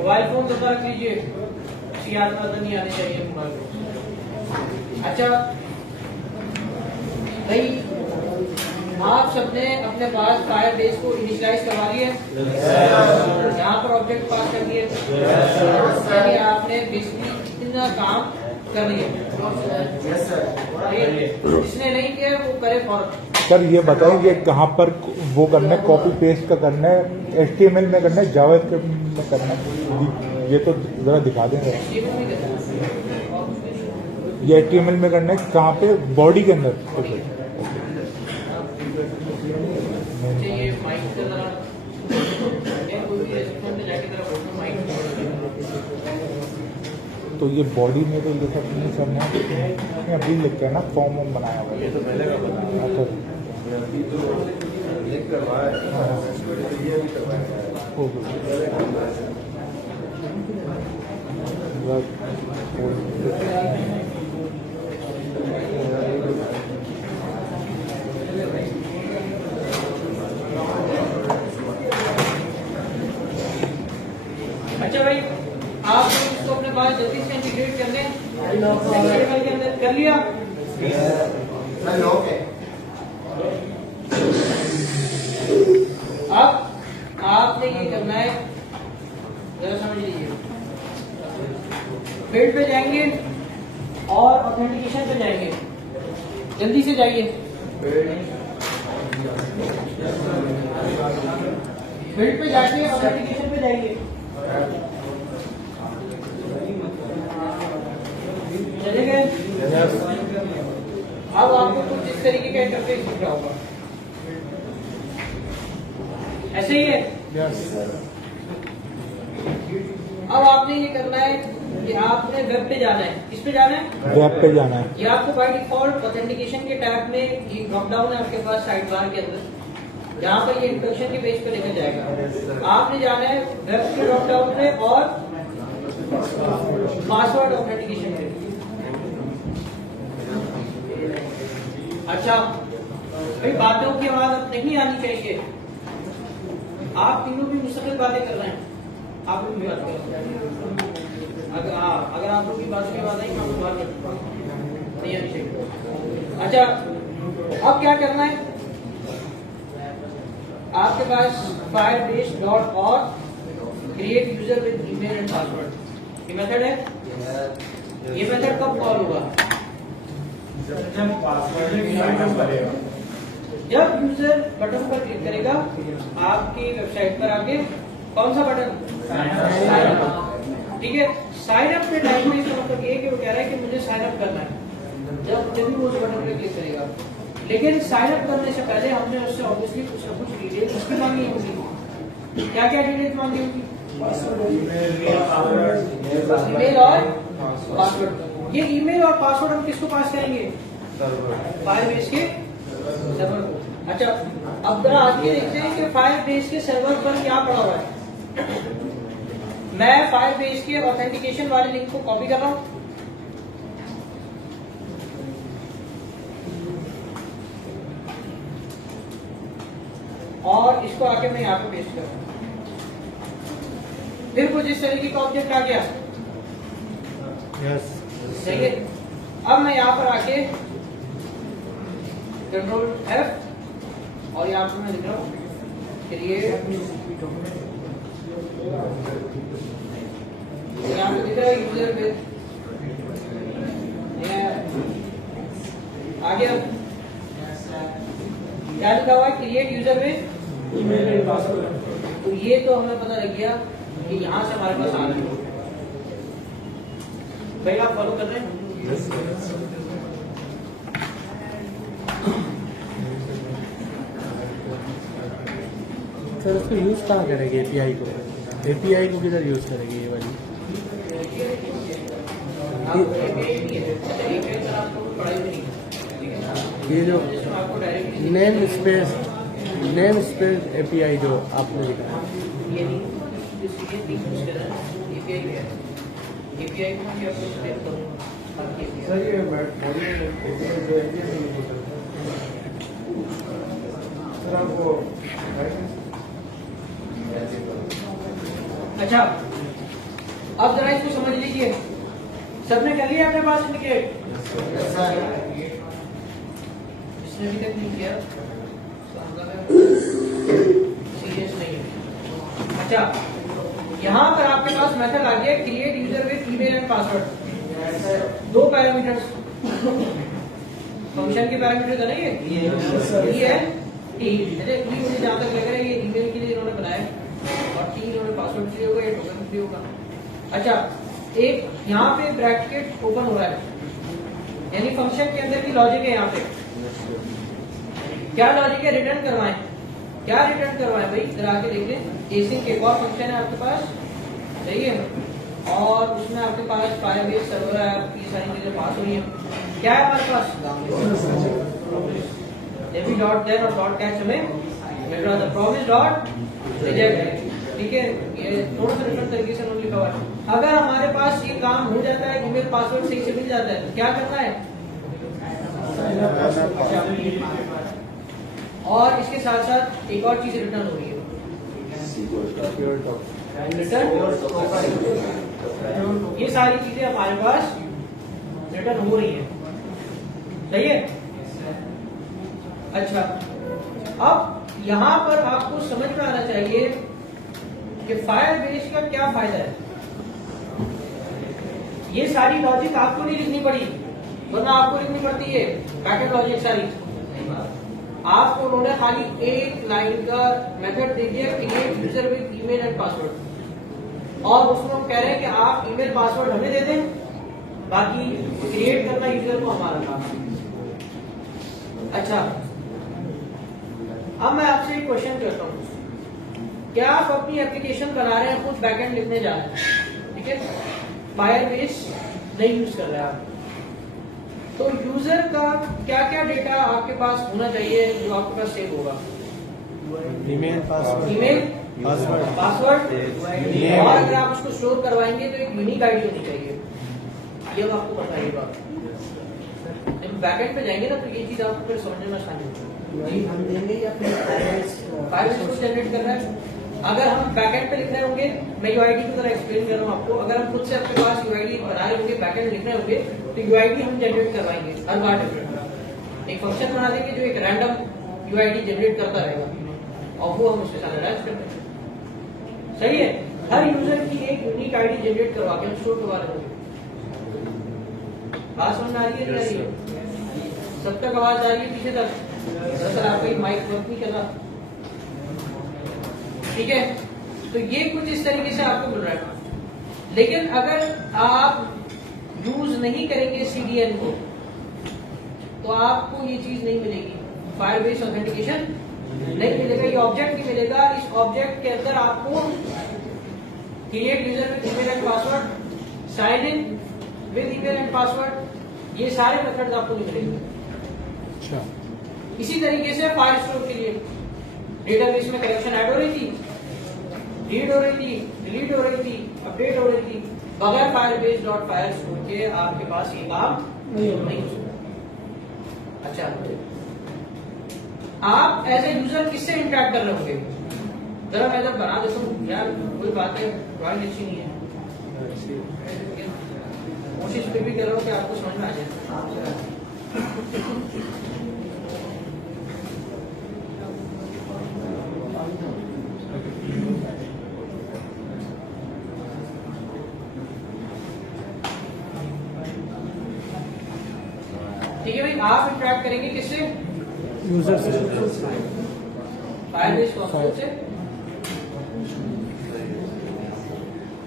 Mobile phone बता कीजिए, किसी आत्मा तो नहीं आनी चाहिए मोबाइल फोन। अच्छा भाई, आप सबने अपने पास फायर बेस को इनिशियलाइज करवा लिया है, यहाँ पर ऑब्जेक्ट पास कर दिए, यानी आपने बेसिकली इतना काम कर लिया। जिसने नहीं किया वो करे फौरन। सर ये बताएंगे कहाँ पर वो करना है, कॉपी पेस्ट का करना है, HTML में करना है, जावास्क्रिप्ट में करना है, ये तो जरा दिखा देंगे। ये HTML में करना है, कहाँ पे, बॉडी के अंदर। तो ये बॉडी में तो ये सब नहीं करना है, अभी लिख के ना फॉर्म बनाया हुआ है। ये तो पहले का बनाया। अच्छा अच्छा भाई, आप इसको अपने पास जल्दी से इंटीग्रेट कर लें, के अंदर कर लिया। अब आपने ये करना है, जरा समझ लीजिए, फील्ड पे जाएंगे और ऑथेंटिकेशन पे जाएंगे। जल्दी से जाइए, फील्ड पे जाके ऑथेंटिकेशन पे जाइए। चले गए? अब आपको कुछ इस तरीके का इंटरफेस दिख रहा होगा, ऐसे ही है। अब आपने ये करना है कि आपने वेब पे जाना है। किस पे जाना है? वेब पे जाना है। ये आपको बाय डिफॉल्ट ऑथेंटिकेशन के टैब में ये ड्रॉप डाउन है आपके पास साइड बार के अंदर, जहाँ पर ये इंट्रोडक्शन के पेज पे लेकर जाएगा। आपने जाना है वेब के ड्रॉप डाउन में और पासवर्ड ऑथेंटिकेशन पे। अच्छा भाई, बातों की आवाज अब नहीं आनी चाहिए। आप तीनों भी मुस्तकिल बातें कर रहे हैं, आप लोग भी बात कर रहे हैं। अगर आप लोग की बातों की आवाज आई, मैं आपको बात करूंगा, नहीं आनी चाहिए। अच्छा, अब क्या करना है, आपके पास firebase.org create user with email and password ये मेथड है। ये मेथड कब कॉल होगा? जब यूजर बटन पर क्लिक करेगा आपकी वेबसाइट पर आके, कौन सा बटन? Sign up. ठीक है, साइन अप पे टाइम में इसका मतलब ये कि वो कह रहा है कि मुझे साइन अप करना है, जब भी वो उस बटन पे क्लिक करेगा। लेकिन साइन अप करने से पहले हमने उससे ऑब्वियसली कुछ ना कुछ डिटेल उसकी मांगी होगी। क्या क्या डिटेल्स मांगी होगी? ईमेल और पासवर्ड। ये ईमेल और पासवर्ड हम किसको पास करेंगे? फायरबेस के सर्वर को। अच्छा, अब जरा आगे देखते हैं कि फायरबेस के सर्वर पर क्या पड़ा हुआ है। मैं फायरबेस के ऑथेंटिकेशन वाले लिंक को कॉपी कर रहा हूँ, और इसको आके मैं यहाँ पे पेस्ट कर रहा हूँ। फिर कुछ इस तरीके का ऑब्जेक्ट आ गया। सही है। अब मैं यहाँ पर आके कंट्रोल F और यहाँ पर मैं लिख रहा हूँ क्रिएट, यहाँ पे लिख रहा है यूजर विद, आ गया। क्या लिखा हुआ है? Create user with email and password. तो ये तो हमें पता लग गया कि यहाँ से हमारे पास आ गया। भाई आप फॉलो कर रहे हैं? सर उसको यूज़ कहाँ करेंगे एपीआई को किधर यूज़ करेंगे ये वाली ये जो नेम स्पेस एपीआई जो आपने लिखा है अच्छा, अब जरा इसको समझ लीजिए। सबने कर लिया अपने पास इंडिकेट? जिसने अभी तक नहीं किया सीरियस नहीं है। अच्छा, यहाँ पर आपके पास मेथड आ गया create user with email and password. दो पैरामीटर्स फंक्शन के पैरामीटर है ना ये है टी। मुझे जहाँ तक लग रहा है ये ईमेल के लिए इन्होंने बनाया और टी इन्होंने पासवर्ड फ्री होगा या टोकन फ्री होगा। अच्छा, एक यहाँ पे ब्रैकेट ओपन हो रहा है यानी फंक्शन के अंदर की लॉजिक है। यहाँ पे क्या लॉजिक है? रिटर्न करवाएं। क्या रिटर्न करवाएं भाई? जरा आके देख लें। एसिंक एक और फंक्शन है आपके पास, सही है, और उसमें आपके पास फायरबेस सर्वर है, आपकी सारी चीजें पास हुई हैं। क्या है हमारे पास? एपी डॉट देन और डॉट कैच हमें मिल रहा था। प्रॉमिस डॉट रिजेक्ट, ठीक है, ये थोड़ा सा डिफरेंट तरीके से उन्होंने लिखा हुआ है। अगर हमारे पास ये काम हो जाता है, ईमेल पासवर्ड सही से मिल जाता है, तो क्या करना है? और इसके साथ साथ एक और चीज रिटर्न हो रही है, ये सारी चीजें हमारे पास रिटर्न हो रही है, सही है। अच्छा, अब यहां पर आपको समझ में आना चाहिए कि फायरबेस का क्या फायदा है। ये सारी लॉजिक आपको नहीं लिखनी पड़ी, वरना आपको लिखनी पड़ती है पैकेट लॉजिक सारी। आपको उन्होंने खाली एक लाइन का मेथड दे दिया create user with email and password, और उसमें हम कह रहे हैं कि आप ईमेल पासवर्ड हमें दे दें, बाकी क्रिएट करना यूजर को हमारा काम है। अच्छा, अब मैं आपसे एक क्वेश्चन करता हूँ। क्या आप अपनी एप्लीकेशन बना रहे हैं, कुछ बैकएंड लिखने जा रहे हैं, ठीक है, फायरबेस नहीं यूज कर रहे हैं आप, तो यूजर का क्या क्या डेटा आपके पास होना चाहिए जो आपके पास सेव होगा? ईमेल पासवर्ड पासवर्ड, और अगर आप उसको स्टोर करवाएंगे तो एक यूनिक आईडी होनी चाहिए। ये आपको पता है बात। जब बैकएंड पे जाएंगे ना तो ये चीज आपको फिर समझने में आसानी होगी। हम देंगे या फिर फाइल को जनरेट करना है। अगर हम बैकएंड पे लिख रहे होंगे, मैं यूआईडी की तरह एक्सप्लेन कर रहा हूँ आपको, अगर हम खुद से अपने पास यूआईडी बना रहे होंगे, बैकएंड लिख रहे होंगे, तो यूआईडी हम जनरेट करवाएंगे हर बार डिफरेंट। एक फंक्शन बना देंगे जो एक रैंडम यूआईडी जनरेट करता रहेगा और वो हम उसके साथ अटैच कर देंगे, सही है। हर यूजर की एक यूनिक आईडी जनरेट करवा के हम स्टोर करवा लेंगे। बात समझ में आ रही है? नहीं आ रही है? सब तक आवाज आ रही है पीछे तक? दरअसल आपका माइक वर्क नहीं कर रहा, ठीक है। तो ये कुछ इस तरीके से आपको मिल रहा है। लेकिन अगर आप यूज नहीं करेंगे सीडीएन को तो आपको ये चीज नहीं मिलेगी, फायरबेस ऑथेंटिकेशन नहीं मिलेगा, ये ऑब्जेक्ट नहीं मिलेगा। इस ऑब्जेक्ट के अंदर आपको create user with email and password, sign in with email and password, ये सारे मेथड्स आपको नहीं मिलेंगे। अच्छा, इसी तरीके से फाइल स्टोर के लिए डेटाबेस में कनेक्शन ऐड हो रही थी, रीड हो रही थी, डिलीट हो रही थी, अपडेट हो रही थी, बगैर फायरबेस डॉट फायर स्टोर के आपके पास ये काम नहीं हो सकता। अच्छा, आप एज ए यूजर किससे इंटरेक्ट कर रहे होंगे? जरा मैं जब बना देता हूँ यार, कोई बात है, ड्राइंग अच्छी नहीं है, कोशिश फिर भी कर रहा हूँ कि आपको समझ में आ जाए। ठीक है भाई, आप इंटरेक्ट करेंगे किससे? यूजर से, फायरबेस कंसोल से,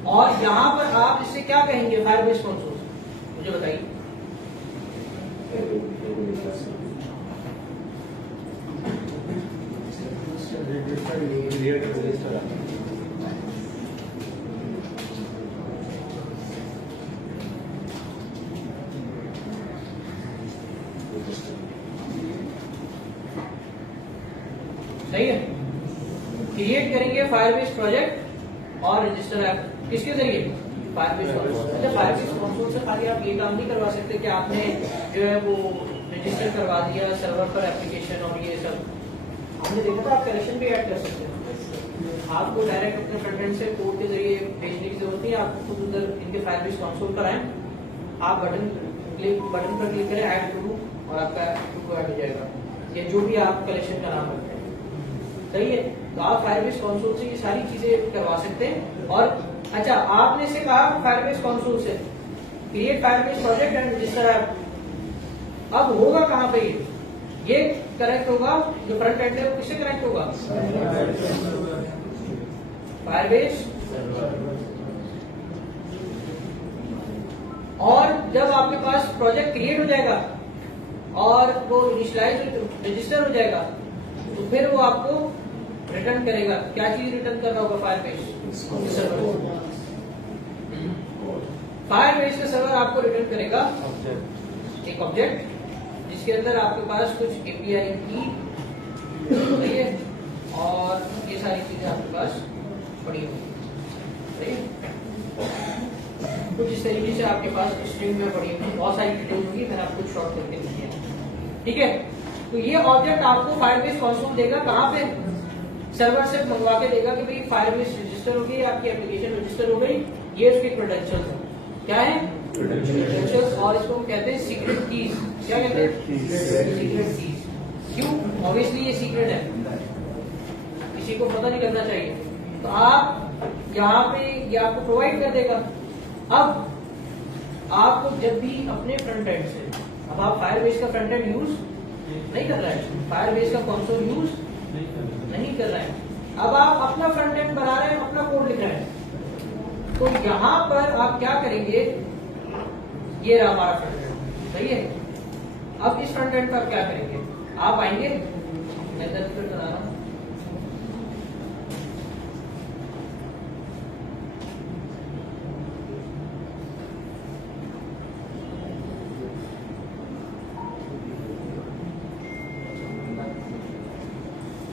और यहाँ पर आप इससे क्या कहेंगे? फायरबेस कंसोल मुझे बताइए। सही है। क्रिएट करेंगे फायरबेस प्रोजेक्ट और रजिस्टर ऐप किसके जरिए? Firebase console. अच्छा, फायरबेस कंसोल से खाली आप ये काम नहीं करवा सकते कि आपने जो है वो रजिस्टर करवा दिया सर्वर पर एप्लीकेशन और ये सब। हमने देखा था आप कनेक्शन भी ऐड कर सकते हैं। आपको डायरेक्ट अपने फ्रंट एंड से कोड के जरिए भेजने की जरूरत नहीं है। आप खुद उधर इनके फायरबेस कंसोल पर आए, आप बटन पर क्लिक करें ऐड टू और आपका टू ऐड हो जाएगा, या जो भी आप कलेक्शन का नाम रखते हैं। सही है। तो आप फायरबेस कंसोल से ये सारी चीजें करवा सकते हैं। और अच्छा, आपने से कहा फायरबेस कंसोल से create Firebase project and register app. अब होगा कहां पे? ये कनेक्ट होगा, जो फ्रंट एंड है वो किससे कनेक्ट होगा? फायरबेस। और जब आपके पास प्रोजेक्ट क्रिएट हो जाएगा और वो इनिशियलाइज रजिस्टर हो जाएगा, तो फिर वो आपको रिटर्न करेगा। क्या चीज रिटर्न कर रहा होगा? Firebase server. फायरबेस का सर्वर आपको रिटर्न करेगा एक ऑब्जेक्ट जिसके अंदर आपके पास कुछ एपीआई की सही है और ये सारी चीजें आपके पास पड़ी होगी। सही है। कुछ इस तरीके से आपके पास स्ट्रिंग में पड़ी होगी, बहुत सारी डिटेल होगी, मैंने आपको शॉर्ट करके लिखी है। ठीक है। तो ये ऑब्जेक्ट आपको फायरबेस कंसोल देगा कहां पे? सर्वर से मंगवा के देगा कि भाई फायरबेस रजिस्टर हो गई, आपकी एप्लीकेशन रजिस्टर हो गई, ये उसके क्रेडेंशियल्स हैं। क्या है? क्रेडेंशियल्स। और इसको हम कहते हैं सीक्रेट कीज। क्या कहते हैं? Secret keys. क्यों? ऑब्वियसली ये सीक्रेट है, किसी को पता नहीं करना चाहिए। तो आप यहाँ पे ये आपको प्रोवाइड कर देगा। अब आपको जब भी अपने फ्रंट एंड से, अब आप फायरबेस का फ्रंट एंड यूज नहीं कर रहा है, फायरबेस का कंसोल यूज नहीं कर रहा है, अब आप अपना फ्रंट एंड बना रहे हैं, अपना कोड लिख रहे हैं, तो यहां पर आप क्या करेंगे? ये रहा हमारा फ्रंट एंड। सही है। अब इस फ्रंट एंड पर क्या करेंगे? आप आएंगे, मैं फिर बना रहा हूं,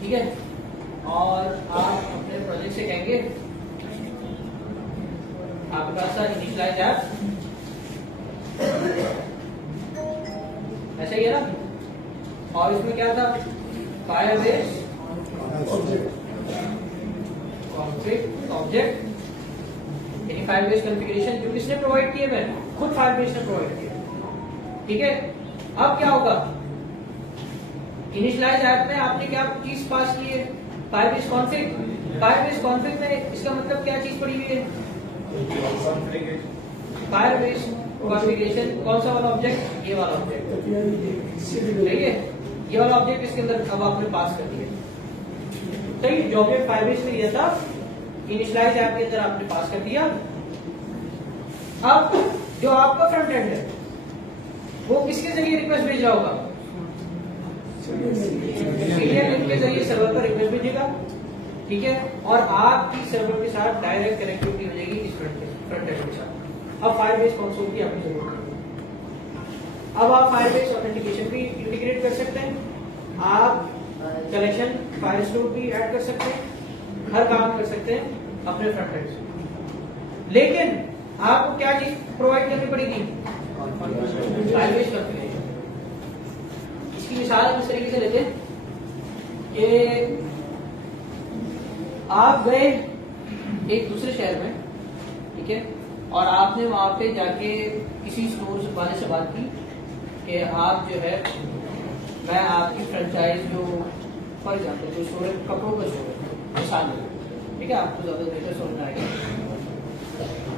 ठीक है। और आप अपने प्रोजेक्ट से कहेंगे आपके पास इनिशियलाइज ऐप, ऐसा ही है ना? और इसमें क्या था? फायरबेस कॉन्फ़िग ऑब्जेक्ट, यानी फायरबेस कॉन्फ़िगरेशन जो किसने प्रोवाइड किए? मैं खुद फायरबेस ने प्रोवाइड किया। ठीक है। अब क्या होगा? इनिशियलाइज ऐप में आपने क्या चीज पास की है? Firebase config. फायरबेस कॉन्फ़िग में इसका मतलब क्या चीज पड़ी हुई है? Firebase configuration. कौन सा वाला ऑब्जेक्ट? ये वाला ऑब्जेक्ट। सही है। ये वाला ऑब्जेक्ट इसके अंदर अब आपने पास कर दिया। सही। जो ऑब्जेक्ट फायरबेस में दिया था इनिशियलाइज ऐप के अंदर आपने पास कर दिया। अब जो आपका फ्रंट एंड है वो किसके जरिए रिक्वेस्ट भेज रहा होगा? सीरियल लिंक के जरिए सर्वर पर रिक्वेस्ट भेजेगा। ठीक है। और आपकी सर्वर के साथ डायरेक्ट कनेक्टिविटी हो जाएगी इस फ्रंट एंड के साथ। अब फायरबेस कंसोल की आपकी जरूरत नहीं। अब आप फायरबेस ऑथेंटिकेशन भी इंटीग्रेट कर सकते हैं, आप कलेक्शन फाइल स्टोर भी ऐड कर सकते हैं, हर काम कर सकते हैं अपने फ्रंट एंड से। लेकिन आपको क्या चीज प्रोवाइड करनी पड़ेगी? Firebase configuration. इसकी मिसाल हम इस तरीके से लेते हैं कि आप गए एक दूसरे शहर में, ठीक है, और आपने वहां पे जाके किसी स्टोर वाले से बात की कि आप जो है, मैं आपकी फ्रेंचाइज जो फॉर एग्जाम्पल जो स्टोर है कपड़ों का स्टोर है मिसाल में, ठीक है, आपको ज्यादा बेहतर समझ में आएगा।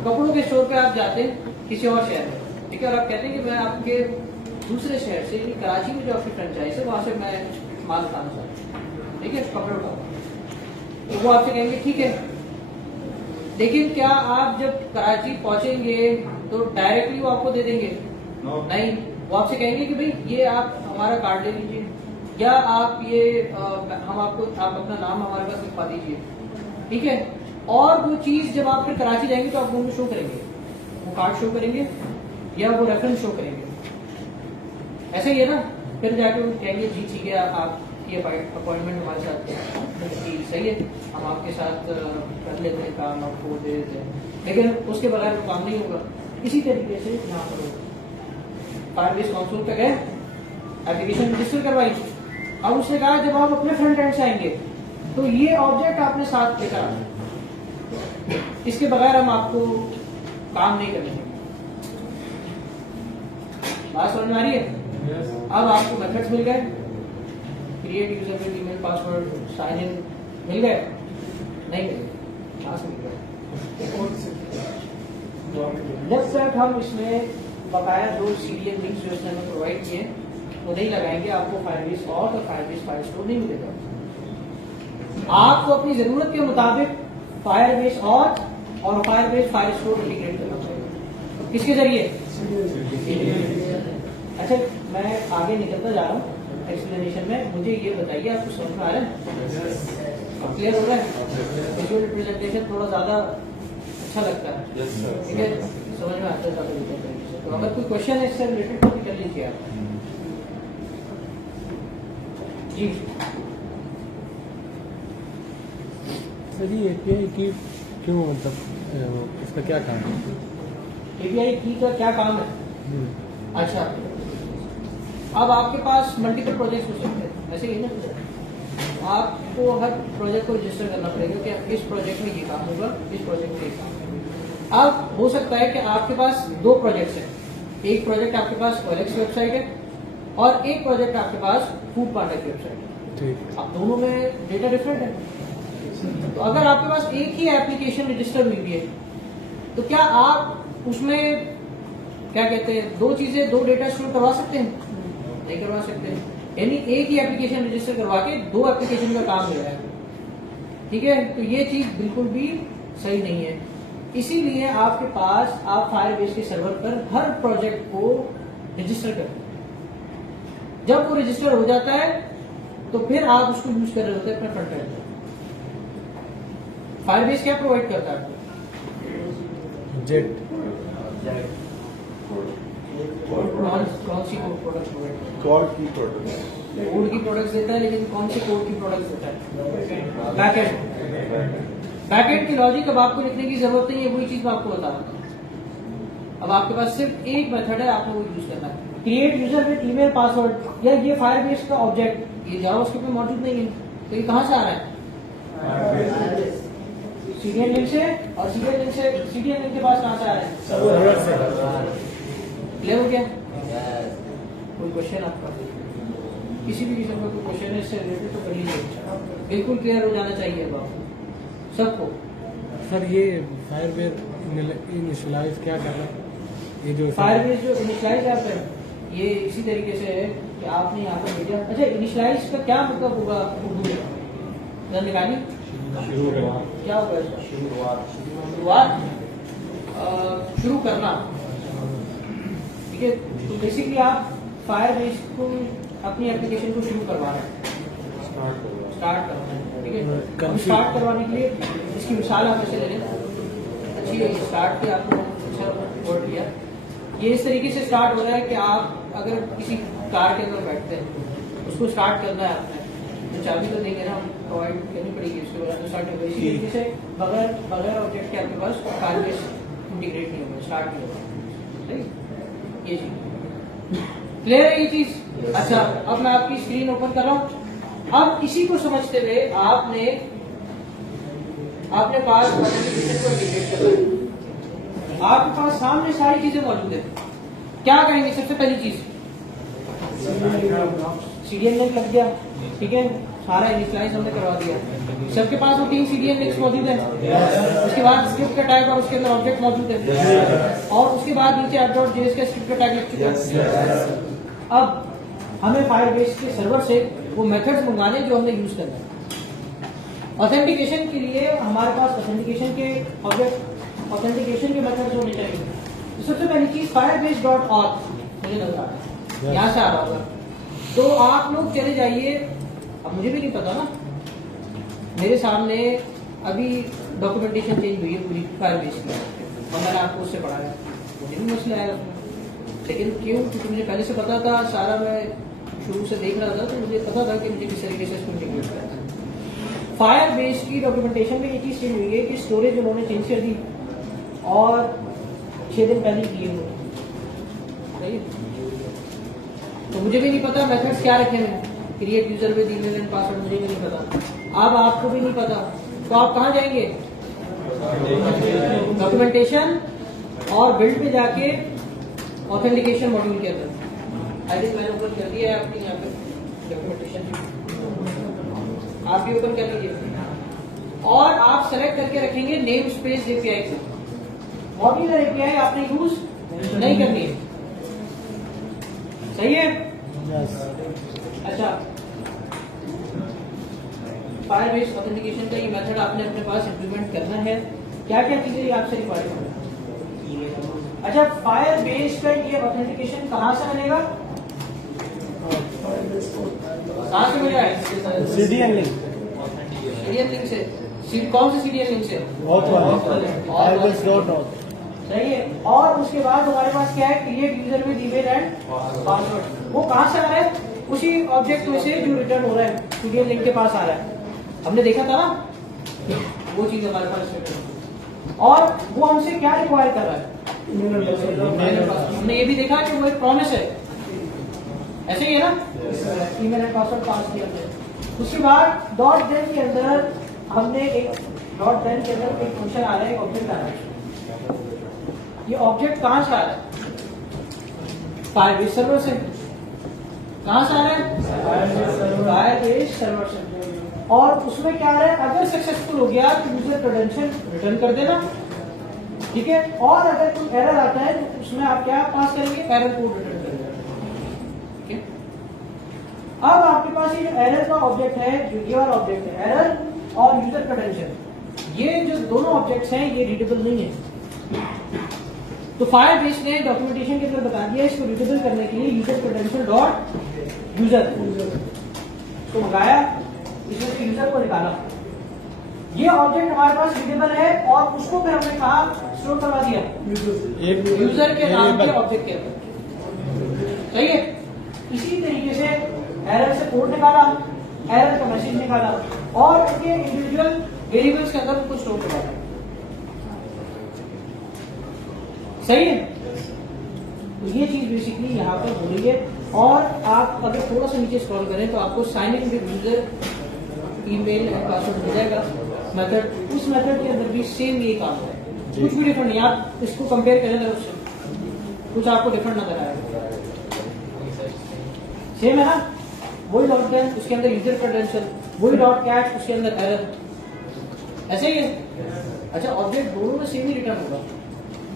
कपड़ों के स्टोर पे आप जाते हैं किसी और शहर में, ठीक है, और आप कहते हैं कि मैं आपके दूसरे शहर से, कराची में जो आपकी फ्रेंचाइज है वहां से मैं माल उठाना चाहता हूँ, ठीक है, कपड़ों का। तो वो आपसे कहेंगे ठीक है, लेकिन क्या आप जब कराची पहुंचेंगे तो डायरेक्टली वो आपको दे देंगे? नहीं, वो आपसे कहेंगे कि भाई ये आप हमारा कार्ड ले लीजिए, या आप ये हम आपको आप अपना नाम हमारे पास लिखवा दीजिए, ठीक है। और वो चीज जब आप फिर कराची जाएंगे तो आप उनको शो करेंगे, वो कार्ड शो करेंगे या वो रेफरेंस शो करेंगे, ऐसे ही है ना। फिर जाके वो कहेंगे जी ठीक है आपकी अपॉइंटमेंट हमारे साथ सही है, हम आपके साथ कर लेते हैं काम, आपको दे देते हैं, लेकिन उसके बगैर वो काम नहीं होगा। इसी तरीके से यहाँ पर फायरबेस काउंसिल पे गए, एप्लीकेशन रजिस्टर करवाई, अब उसने कहा जब आप अपने फ्रंट एंड से आएंगे तो ये ऑब्जेक्ट आपने साथ लेकर आना, इसके बगैर हम आपको काम नहीं करेंगे। बात समझ में आ रही है? अब आपको मेथड्स मिल गए, create user with email password, sign in मिल गए, नहीं मिले, कहाँ से मिल गए? जब तक हम इसमें बकाया 2 सीरियल लिंक्स जो इसने हमें प्रोवाइड किए वो नहीं लगाएंगे, आपको फायरबेस और फायरबेस फायर स्टोर नहीं मिलेगा। आपको अपनी जरूरत के मुताबिक फायरबेस और फायरबेस फायर स्टोर इंटीग्रेट करना पड़ेगा। किसके जरिए? अच्छा, मैं आगे निकलता जा रहा हूँ एक्सप्लेनेशन में, मुझे ये बताइए आपको समझ में आ रहा है, क्लियर हो रहा है? विजुअल रिप्रेजेंटेशन थोड़ा ज्यादा अच्छा लगता है, ठीक है, समझ में आता है ज्यादा तरीके से। तो अगर कोई क्वेश्चन है इससे रिलेटेड तो निकल लीजिए आप जी। सर ये एपीआई की क्यों, मतलब इसका क्या काम है? एपीआई की का क्या काम है? अच्छा, अब आपके पास मल्टीपल प्रोजेक्ट हो सकते हैं, ऐसे ही ना, आपको हर प्रोजेक्ट को रजिस्टर करना पड़ेगा कि इस प्रोजेक्ट में ये काम होगा, इस प्रोजेक्ट में ये काम होगा। अब हो सकता है कि आपके पास 2 प्रोजेक्ट्स हैं, एक प्रोजेक्ट आपके पास OLX वेबसाइट है और एक प्रोजेक्ट आपके पास फूड पांडा की वेबसाइट है। ठीक। अब दोनों में डेटा डिफरेंट है, तो अगर आपके पास एक ही एप्लीकेशन रजिस्टर हुई है तो क्या आप उसमें क्या कहते हैं 2 चीजें 2 डेटा स्टोर करवा सकते हैं? नहीं करवा सकते। यानी एक ही एप्लीकेशन रजिस्टर करवा के 2 एप्लीकेशन का काम हो रहा है, ठीक है। तो ये चीज बिल्कुल भी सही नहीं है। इसीलिए आपके पास आप फायरबेस के सर्वर पर हर प्रोजेक्ट को रजिस्टर करते हैं। जब वो रजिस्टर हो जाता है तो फिर आप उसको यूज कर रहे होते हैं अपने फ्रंट एंड पर। फायरबेस क्या प्रोवाइड करता है आपको? जेट। कौन सी प्रोडक्ट प्रोवाइड करता है? कॉल की प्रोडक्ट, कोड की प्रोडक्ट्स देता है, लेकिन कौन सी कोड की प्रोडक्ट्स देता है? बैकएंड। बैकएंड की लॉजिक अब आपको लिखने की जरूरत नहीं है, वही चीज मैं आपको बता रहा हूँ। अब आपके पास सिर्फ एक मेथड है, आपको वो यूज करना है, create user with email password. या ये फायरबेस का ऑब्जेक्ट ये जावास्क्रिप्ट में मौजूद नहीं है, तो ये कहाँ से आ रहा है? सीरियल लिंक से, और सीरियल लिंक के पास कहाँ से आ रहा है? सर्वर से। क्लियर हो गया? कोई क्वेश्चन आपका? किसी भी किस्म का कोई क्वेश्चन है इससे रिलेटेड तो कर लीजिए, बिल्कुल क्लियर हो जाना चाहिए अब आपको सबको। सर ये फायरबेस इनिशियलाइज क्या कर रहा है? ये जो फायरबेस जो इनिशियलाइज ऐप है ये इसी तरीके से है कि आपने यहाँ पर मीडिया। अच्छा, इनिशियलाइज का क्या मतलब होगा उर्दू में? निकाली क्या होगा इसका? शुरुआत, शुरू करना, ठीक है। तो बेसिकली आप फायरबेस को अपनी एप्लीकेशन को शुरू करवाना है, स्टार्ट करना है, ठीक है। हम स्टार्ट करवाने के लिए इसकी मिसाल आप ऐसे ले लें, अच्छी है, स्टार्ट के आपको अच्छा वर्ड दिया। ये इस तरीके से स्टार्ट हो रहा है कि आप अगर किसी कार के अंदर बैठते हैं, उसको स्टार्ट करना है आपने, तो चाबी तो देंगे ना, प्रोवाइड करनी पड़ेगी, उसके बाद स्टार्ट होगा। इसी तरीके से बगैर ऑब्जेक्ट के आपके पास फायरबेस इंटीग्रेट नहीं होगा, स्टार्ट नहीं होगा, सही। ये चीज क्लियर है, ये चीज। अच्छा, अब मैं आपकी स्क्रीन ओपन कर रहा हूँ। अब इसी को समझते हुए आपने पास ऑथेंटिकेशन को इंटीग्रेट करना है। आपके पास सामने सारी चीजें मौजूद है। क्या करेंगे? सबसे पहली चीज सीरियल लिंक लग गया, ठीक है, सारा इनिशियलाइज हमने करवा दिया। सबके पास वो 3 सीरियल लिंक्स मौजूद है। उसके बाद स्क्रिप्ट का टैग और उसके अंदर ऑब्जेक्ट मौजूद है, और उसके बाद नीचे app.js का स्क्रिप्ट का टैग लग चुका है। अब हमें फायरबेस के सर्वर से वो मेथड्स मंगाने जो हमने यूज करना है। ऑथेंटिकेशन के लिए हमारे पास ऑथेंटिकेशन के ऑब्जेक्ट, ऑथेंटिकेशन के मेथड्स होने चाहिए। तो सबसे पहली चीज firebase.auth मुझे नजर आ रहा है, यहाँ से आ रहा होगा, तो आप लोग चले जाइए, अब मुझे भी नहीं पता ना, मेरे सामने अभी डॉक्यूमेंटेशन चेंज हुई है पूरी फायरबेस की और मैंने आपको उससे पढ़ाया, मुझे भी मसला आया उसमें। लेकिन क्यों? क्योंकि मुझे पहले से पता था, सारा मैं शुरू से देख रहा था, तो मुझे पता था कि मुझे किस तरीके से इसको इंटीग्रेट करना है। फायरबेस की डॉक्यूमेंटेशन में ये चीज़ चेंज हुई है कि स्टोरेज उन्होंने चेंज कर दी और 6 दिन पहले किए वो, सही है? तो मुझे भी नहीं पता मेथड्स क्या रखे हैं, create user with email and password, मुझे भी नहीं पता, अब आपको भी नहीं पता, तो आप कहाँ जाएंगे? डॉक्यूमेंटेशन और बिल्ड पे जाके ऑथेंटिकेशन मॉड्यूल के अंदर आई थिंक मैंने ओपन कर दिया है आपकी यहाँ पे डॉक्यूमेंटेशन, आप भी ओपन कर लीजिए और आप सेलेक्ट करके रखेंगे नेम स्पेस एपीआई से। मॉड्यूलर एपीआई आपने यूज नहीं करनी है, सही है? अच्छा, फायरबेस ऑथेंटिकेशन का ये मेथड आपने अपने पास इंप्लीमेंट करना है। क्या क्या चीजें आपसे रिक्वायर्ड है? अच्छा, फायरबेस का ये ऑथेंटिकेशन कहाँ से बनेगा? कहाँ से मिल रहा है? सीडीएन लिंक, सीडीएन लिंक से। कौन से सीडीएन लिंक से? firebase.org। सही है। और उसके बाद हमारे पास क्या है? Create user with email and password. वो कहाँ से आ रहा है? उसी ऑब्जेक्ट में से जो रिटर्न हो रहा है, सीडीएन लिंक के पास आ रहा है, हमने देखा था ना, वो चीज हमारे पास। और वो हमसे क्या रिक्वायर कर रहा है? हमने ये भी देखा कि वो एक प्रॉमिस है, ऐसे ही है ना, ईमेल एंड पासवर्ड पास किया हमने। उसके बाद डॉट देन के अंदर हमने एक डॉट देन के अंदर एक फंक्शन आ रहा है, एक ऑब्जेक्ट आ रहा है। ये ऑब्जेक्ट कहाँ से आ रहा है? फायरबेस सर्वर से। कहाँ से आ रहा है? फायरबेस सर्वर से। और उसमें क्या आ रहा है? अगर सक्सेसफुल हो गया तो यूजर क्रेडेंशियल रिटर्न कर देना, ठीक है? और अगर कोई एरर आता है तो उसमें आप क्या पास करेंगे? एरर कोड रिटर्न करेंगे, ठीक है? अब आपके पास ये जो एरर का ऑब्जेक्ट है, जो ये वाला ऑब्जेक्ट है एरर और यूजर क्रेडेंशियल, ये जो दोनों ऑब्जेक्ट्स हैं ये रीडेबल नहीं है। तो फायरबेस ने डॉक्यूमेंटेशन के अंदर बता दिया इसको रीडेबल करने के लिए यूजर क्रेडेंशियल डॉट यूजर तो मंगाया, इसमें से यूजर को निकाला, ये ऑब्जेक्ट हमारे पास रीडेबल है और उसको फिर हमने कहा स्टोर करवा दिया यूजर के नाम के ऑब्जेक्ट के अंदर, सही है? इसी तरीके से एरर से कोड निकाला, एरर का मैसेज निकाला और उनके इंडिविजुअल वेरिएबल्स के अंदर उनको स्टोर करवाया, सही है? तो ये चीज बेसिकली यहाँ पर हो रही है। और आप अगर थोड़ा सा नीचे स्क्रॉल करें तो आपको sign in with user email and password मिल जाएगा मेथड। उस मेथड के अंदर भी सेम ये काम है, कुछ भी डिफरेंट नहीं। आप इसको कंपेयर करें जरा उससे, कुछ आपको डिफरेंट नजर आएगा, सेम है ना? वही डॉट देन, उसके अंदर यूजर क्रेडेंशियल, वही डॉट कैच, उसके अंदर एरर, ऐसे ही है। अच्छा, ऑब्जेक्ट दोनों में सेम ही रिटर्न होगा,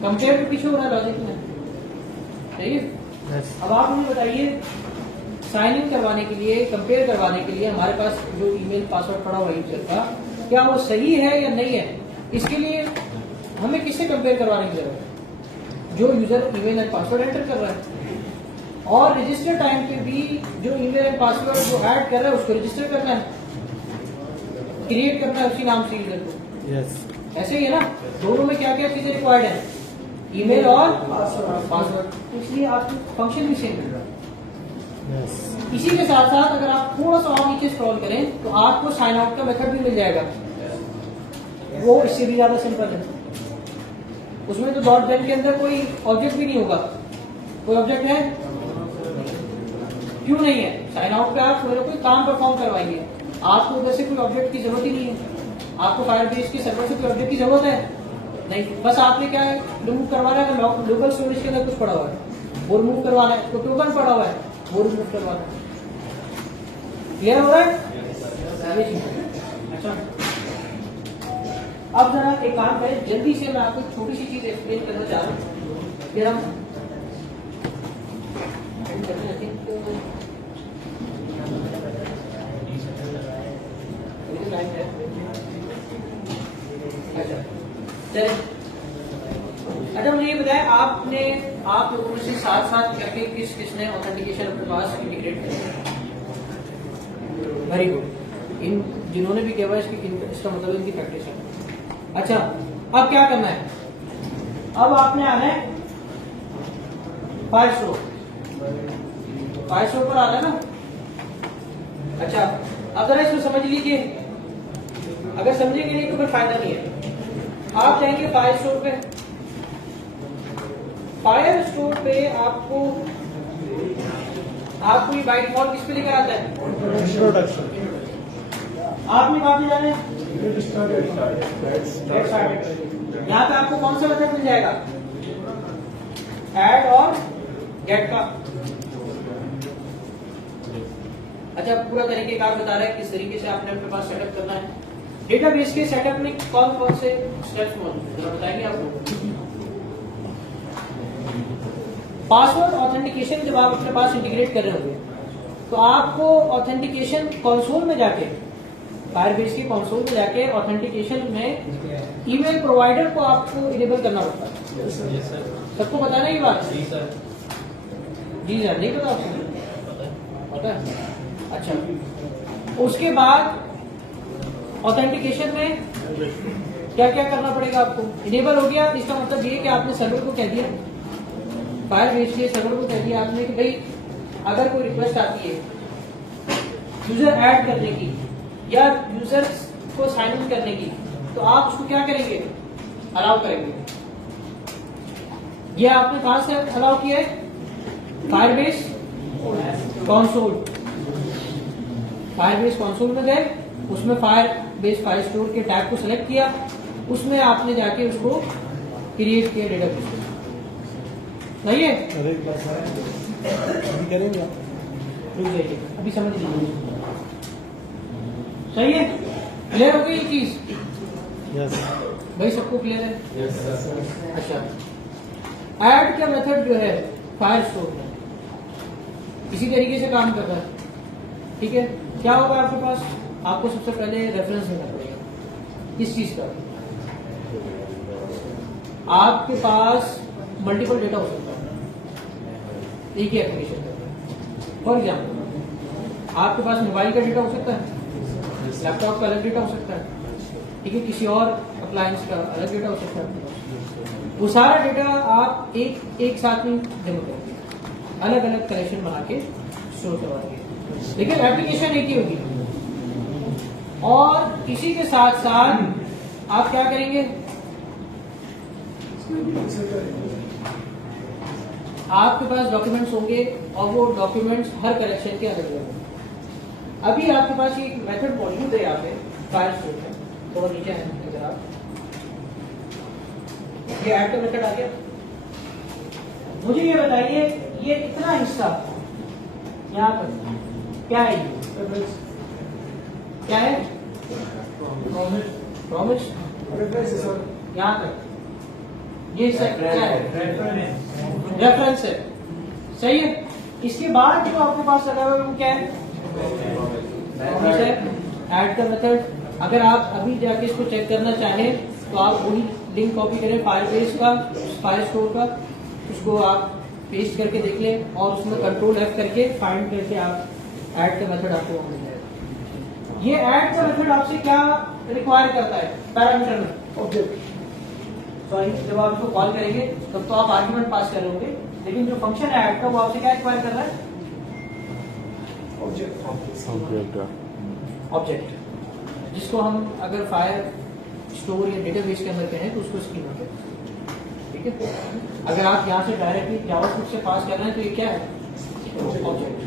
कंपेयर तो पीछे हो रहा है लॉजिक में, सही है? अब आप मुझे बताइए, साइन इन करवाने के लिए, कंपेयर करवाने के लिए हमारे पास जो ईमेल पासवर्ड पड़ा हुआ यूजर का, क्या वो सही है या नहीं है? इसके लिए हमें किससे कंपेयर करवाने की जरूरत है? जो user email and password enter कर रहा है, और रजिस्टर टाइम पे भी जो ईमेल एंड पासवर्ड जो ऐड कर रहा है उसको रजिस्टर करना है, क्रिएट करना है उसी नाम से यूजर को, यस। ऐसे ही है ना? दोनों में क्या क्या चीजें रिक्वायर्ड है? ईमेल और पासवर्ड, इसलिए आपकी फंक्शन भी सेम है। इसी के साथ साथ अगर आप थोड़ा सा और नीचे स्क्रॉल करें तो आपको साइन आउट का मेथड भी मिल जाएगा, वो इससे भी ज्यादा सिंपल है। उसमें तो डॉट देन के अंदर कोई ऑब्जेक्ट भी नहीं होगा, कोई ऑब्जेक्ट है? क्यों नहीं है? साइन आउट पे आप मेरे कोई काम परफॉर्म करवाइए, आपको उधर से कोई ऑब्जेक्ट की जरूरत ही नहीं है, आपको फायरबेस के सर्वर से कोई ऑब्जेक्ट की जरूरत है नहीं, बस आपने क्या है रिमूव करवाना है, लोकल स्टोरेज के अंदर कुछ पड़ा हुआ है वो रिमूव करवाना है, कोई टोकन पड़ा हुआ है वो रिमूव करवाना है। क्लियर हो रहा है? अच्छा, अब जरा एक काम करें, जल्दी से मैं आपको छोटी सी चीज एक्सप्लेन करना चाह रहा हूँ। फिर हम अच्छा, मुझे ये बताया आप लोगों में से साथ साथ करके किसने ऑथेंटिकेशन अपने पास इंटीग्रेट किया? Very good. इन जिन्होंने भी किया हुआ है इसका मतलब इनकी प्रैक्टिस है। अच्छा, अब क्या करना है? अब आपने आना है 5 स्ट्रोक पर आना है ना। अच्छा, अब जरा इसको समझ लीजिए, अगर समझेंगे नहीं तो फिर फायदा नहीं है। आप जाएंगे 5 स्ट्रोक पे, 5 स्ट्रोक पे आपको ये बाय डिफॉल्ट किस पे लेकर आता है? इंट्रोडक्शन। आपने कहाँ पे जाना है? यहाँ पे आपको कौन सा मेथड मिल जाएगा? ऐड और गेट का। अच्छा, पूरा तरीकेकार बता रहा है किस तरीके से आपने अपने पास सेटअप करना है। डेटाबेस के सेटअप में कौन कौन से स्टेप्स मौजूद है बताएंगे आपको। पासवर्ड ऑथेंटिकेशन जब आप अपने पास इंटीग्रेट कर रहे होंगे तो आपको ऑथेंटिकेशन कंसोल में जाके, फायरबेस की कंसोल में जाके ऑथेंटिकेशन में ईमेल प्रोवाइडर को आपको इनेबल करना होता है। सबको पता है ये बात? जी सर। नहीं पता आपको? पता है? अच्छा, उसके बाद ऑथेंटिकेशन में क्या क्या करना पड़ेगा आपको? इनेबल हो गया, इसका मतलब ये कि आपने सर्वर को कह दिया, फायरबेस के सर्वर को कह दिया आपने कि भाई अगर कोई रिक्वेस्ट आती है यूजर ऐड करने की या यूजर को साइन इन करने की, तो आप उसको क्या करेंगे? अलाउ करेंगे। ये आपने कहां से अलाउ किया है? Firebase console. फायरबेस कंसोल में गए, उसमें फायरबेस फाइल स्टोर के टैग को सिलेक्ट किया, उसमें आपने जाके उसको क्रिएट किया डेटाबेस। सही है? अभी करेंगे, अभी समझ लीजिए। सही है? क्लियर हो गई ये चीज? यस भाई सबको क्लियर है? यस। अच्छा, ऐड का मेथड जो है फाइल स्टोर में इसी तरीके से काम कर रहा है। ठीक है, क्या होगा आपके पास? आपको सबसे पहले रेफरेंस देना पड़ेगा। किस चीज का? आपके पास मल्टीपल डेटा हो सकता है एक ही एप्लीकेशन का। फॉर एग्जाम्पल, आपके पास मोबाइल का डेटा हो सकता है, लैपटॉप का अलग डेटा हो सकता है, ठीक है, किसी और अप्लायंस का अलग डेटा हो सकता है। वो सारा डेटा आप एक साथ में जमा करेंगे, अलग अलग कलेक्शन बना के स्टोर करवाएंगे, लेकिन एप्लीकेशन एक ही होगी। और इसी के साथ साथ आप क्या करेंगे? आपके पास डॉक्यूमेंट्स होंगे और वो डॉक्यूमेंट्स हर कलेक्शन के अलग अलग होंगे। अभी आपके पास एक मेथड मौजूद है यहाँ पे फाइल स्टोर में, तो नीचे है अगर आप ये ऐड का मेथड आ गया। मुझे ये बताइए, ये इतना हिस्सा यहाँ पर क्या है? ये क्या है? प्रॉमिस यहाँ तक ये सब क्या है? रेफरेंस है। सही है। इसके बाद जो आपके पास लगा हुआ है वो क्या है? प्रॉमिस है। ऐड का मेथड, अगर आप अभी जाके इसको चेक करना चाहें तो आप वही लिंक कॉपी करें फायरबेस का, फाइल स्टोर का, उसको आप पेस्ट करके देख लें और उसमें कंट्रोल F करके फाइंड करके आप ऐड का मेथड आपको मिल जाएगा। ये ऐड का मेथड आपसे क्या रिक्वायर करता है? पैरामीटर में ऑब्जेक्ट। सॉरी, जब आप इसको कॉल करेंगे तब तो आप आर्गुमेंट पास कर लोगे, लेकिन जो फंक्शन है ऐड का वो आपसे क्या रिक्वायर कर रहा है? ऑब्जेक्ट, जिसको हम अगर फायर स्टोर या डेटाबेस के अंदर कहें तो उसको स्कीमा कहते हैं। ठीक है, अगर आप यहाँ से डायरेक्टली जावास्क्रिप्ट से पास कर रहे हैं तो ये क्या है? ऑब्जेक्ट।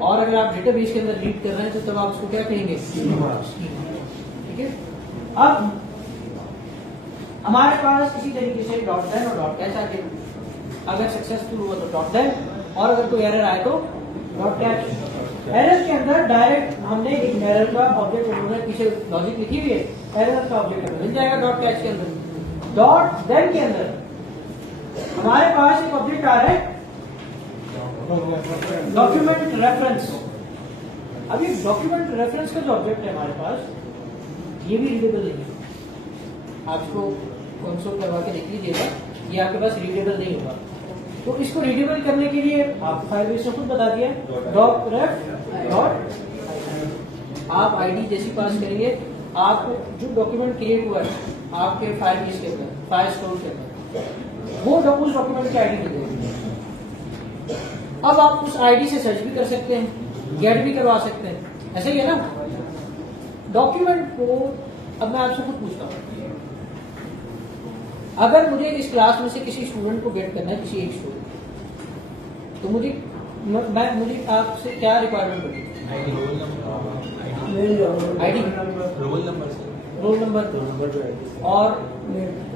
और अगर आप डेटाबेस के अंदर रीड कर रहे हैं तो तब आप उसको क्या कहेंगे? स्कीमा। ठीक है, अब हमारे पास इसी तरीके से .then और .catch आ गए। अगर सक्सेसफुल हुआ तो .then, और अगर कोई एरर आए तो .catch। एरर के अंदर डायरेक्ट हमने एक एरर का ऑब्जेक्ट, उन्होंने पीछे लॉजिक लिखी हुई है, एरर का ऑब्जेक्ट मिल जाएगा .catch के अंदर। .then के अंदर हमारे पास एक ऑब्जेक्ट आ रहा है डॉक्यूमेंट रेफरेंस। अब ये डॉक्यूमेंट रेफरेंस का जो ऑब्जेक्ट है हमारे पास, ये भी रीडेबल नहीं है। आप इसको कंसोल करवा के देख लीजिएगा, ये आपके पास रीडेबल नहीं होगा। तो इसको रीडेबल करने के लिए आप फायरबेस ने खुद बता दिया .ref आप आईडी जैसी पास करेंगे, आपको जो डॉक्यूमेंट क्रिएट हुआ है आपके फाइल के अंदर, फाइल स्टोर के अंदर, वो उस डॉक्यूमेंट की आईडी मिलेगी। अब आप उस आईडी से सर्च भी कर सकते हैं, गेट भी करवा सकते हैं, ऐसे ही है ना। डॉक्यूमेंट को अब मैं आपसे खुद पूछता हूँ, अगर मुझे इस क्लास में से किसी स्टूडेंट को गेट करना है, किसी एक स्टूडेंट, तो मुझे आपसे क्या रिक्वायरमेंट होगी? आईडी, रोल नंबर और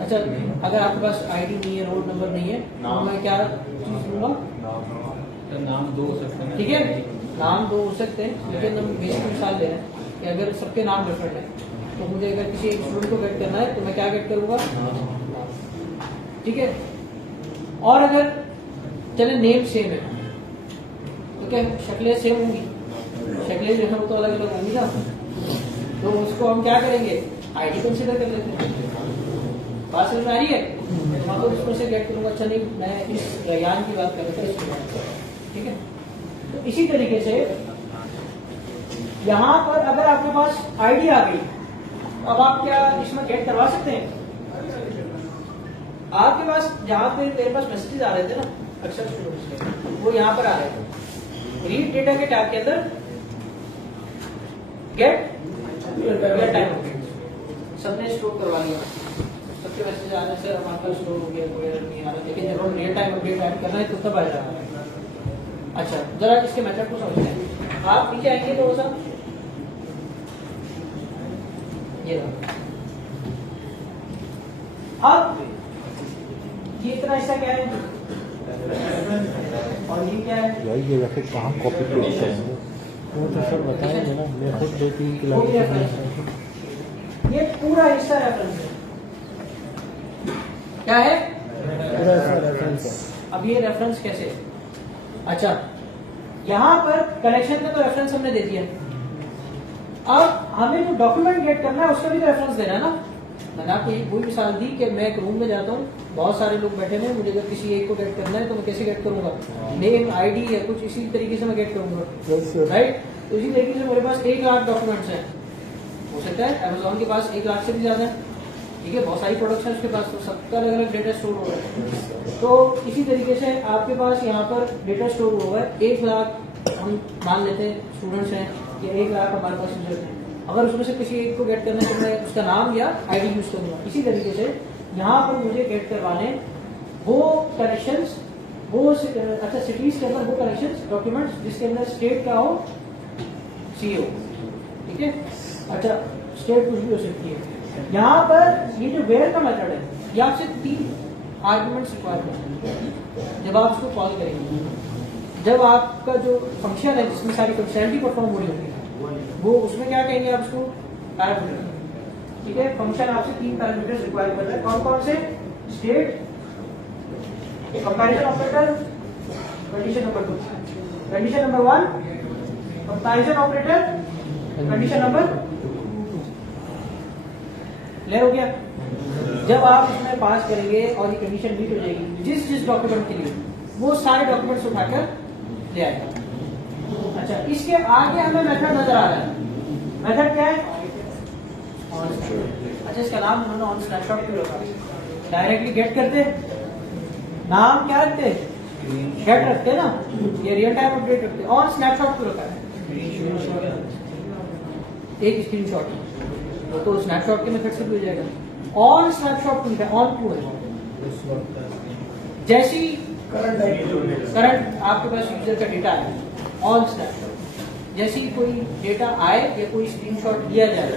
अच्छा, अगर आपके पास आईडी नहीं है, रोल नंबर नहीं है, तो मैं क्या चीज दूंगा? नाम दो हो सकते हैं, ठीक है, नाम दो हो सकते हैं, लेकिन हम बेसिक मिसाल ले रहे हैं कि अगर सबके नाम डिफरेंट है तो मुझे अगर किसी एक स्टूडेंट को गेट करना है तो मैं क्या गेट करूंगा? ठीक है। और अगर चले नेम सेम है तो क्या शक्लें सेम होंगी? शक्लें जो है वो तो अलग अलग होंगी ना, तो उसको हम क्या करेंगे? आईडी कंसिडर कर लेते हैं। बात समझ में आ रही है? मैं तो उसमें से गेट करूंगा, अच्छा नहीं मैं इस रयान की बात कर रहा था, ठीक है। तो इसी तरीके से यहां पर अगर आपके पास आईडी आ गई, अब आप क्या इसमें गेट करवा सकते हैं? आपके पास जहां पे मेरे पास मैसेजेस आ रहे थे ना अक्सर स्टूडेंट्स के, वो यहाँ पर आ रहे थे रीड डेटा के टैब के अंदर, गेट टाइम अपडेट, सबने स्टोर करवा लिया, सबके मैसेज आने से हमारे पास स्टोर हो गया, कोई एरर नहीं आ रहा, लेकिन जब हम रियल टाइम अपडेट ऐड करना है तो तब आ रहा है। अच्छा, जरा इसके मेथड को समझते हैं। आप नीचे आएंगे तो सब ये अब ये इतना हिस्सा क्या है और ये क्या है? यार ये वैसे कहाँ कॉपी पेस्ट करेंगे? वो तो सर बताएंगे ना, मैं खुद 2-3 किलोमीटर। ये पूरा हिस्सा रेफरेंस है, क्या है? पूरा ऐसा रेफरेंस है। अब ये रेफरेंस कैसे है? अच्छा, यहां पर कनेक्शन में तो रेफरेंस हमने दे दिया, अब हमें जो डॉक्यूमेंट गेट करना है उसका भी तो रेफरेंस देना है ना। मैंने आपको एक वही मिसाल दी कि मैं एक रूम में जाता हूँ, बहुत सारे लोग बैठे हैं, मुझे अगर किसी एक को गेट करना है तो मैं कैसे गेट करूंगा? नेम, आईडी या कुछ इसी तरीके से मैं गेट करूंगा, राइट। तो इसी तरीके से मेरे पास 1 लाख डॉक्यूमेंट्स हैं, हो सकता है अमेजोन के पास 1 लाख से भी ज्यादा है, ठीक है, बहुत सारी प्रोडक्ट्स हैं उसके पास, तो सबका अलग अलग डेटा स्टोर हो रहा है। तो इसी तरीके से आपके पास यहाँ पर डेटा स्टोर हुआ है, 1 लाख हम मान लेते हैं स्टूडेंट्स हैं, या 1 लाख हमारे पास यूजर हैं। अगर उसमें से किसी एक को गेट करना है तो मैं उसका नाम या आईडी यूज करूंगा। इसी तरीके से यहाँ पर मुझे गेट करवाने वो कनेक्शंस, वो अच्छा सिटीज के अंदर वो कनेक्शंस, डॉक्यूमेंट्स जिसके अंदर स्टेट का हो सीओ, ठीक है। अच्छा, स्टेट कुछ भी हो सकती है। यहाँ पर ये जो वेयर का मेथड है, ये आपसे 3 आर्गुमेंट्स रिक्वायर करते हैं जब आप उसको कॉल करेंगे। जब आपका जो फंक्शन है जिसमें सारी फंक्शनलिटी परफॉर्म हो रही होगी, वो उसमें क्या कहेंगे आप उसको? पैरामीटर, ठीक है। फंक्शन आपसे 3 पैरामीटर्स रिक्वायर कर रहा है, कौन कौन से? State, comparison operator, condition number 2, condition number 1 comparison operator, condition number clear हो गया। जब आप इसमें पास करेंगे और ये कंडीशन मीट हो जाएगी, जिस जिस डॉक्यूमेंट के लिए, वो सारे डॉक्यूमेंट्स उठाकर ले आएगा। अच्छा, इसके आगे हमें मेथड नजर आ रहा है, मेथड क्या है? अच्छा, इसका नाम उन्होंने ऑन स्नैपशॉट क्यों रखा? डायरेक्टली गेट करते, नाम क्या रखते? गेट रखते ना, ये रियल टाइम अपडेट रखते, ऑन स्नैपशॉट क्यों रखा है? एक स्क्रीनशॉट तो स्नैपशॉट के मेथड से भी हो जाएगा। ऑन स्नैपशॉट क्यों है? ऑन क्यों है? जैसी करंट आपके पास यूजर का डेटा है, ऑन स्नैपशॉट, जैसे ही कोई डेटा आए या कोई स्क्रीनशॉट लिया जाए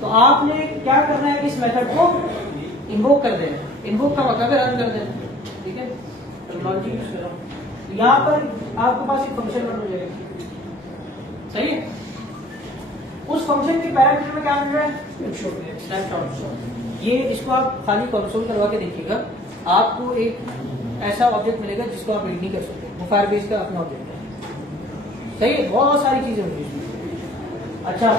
तो आपने क्या करना है? इस मेथड को इन्वोक कर देना। इन्वोक का मतलब रन कर देना, ठीक है। टेक्नोलॉजी यूज कर रहा हूं, यहाँ पर आपके पास एक फंक्शन रन हो जाएगा, सही है। उस फंक्शन के पैरामीटर में क्या मिल रहा है? स्नैपशॉट। ये इसको आप खाली कंसोल करवा के देखिएगा, आपको एक ऐसा ऑब्जेक्ट मिलेगा जिसको आप रीड नहीं कर सकते, वो फायरबेस का अपना ऑब्जेक्ट है, सही है। बहुत सारी चीजें होंगी इसमें। अच्छा,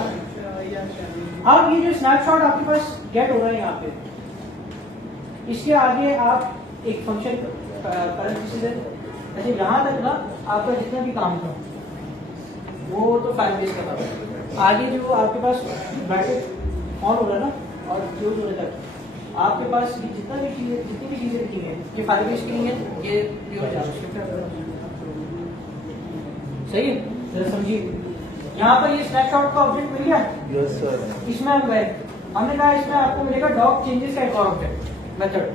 अब ये जो स्नैपशॉट आपके पास गेट हो रहा है यहाँ पे, इसके आगे आप एक फंक्शन अच्छा, यहाँ तक ना आपका जितना भी काम था वो तो फायरबेस का था, आगे जो आपके पास ब्रैकेट ऑन हो रहा है ना और क्लोज होने तक आपके पास ये जितनी भी चीजें लिखी हैं ये फाइल की स्क्रीन है, ये प्योर जावास्क्रिप्ट है। सही है, जरा समझिए। यहाँ पर ये स्नैपशॉट का ऑब्जेक्ट मिल गया। Yes sir. इसमें हम गए, हमने कहा इसमें आपको मिलेगा डॉक चेंजेस का एक और ऑब्जेक्ट मेथड।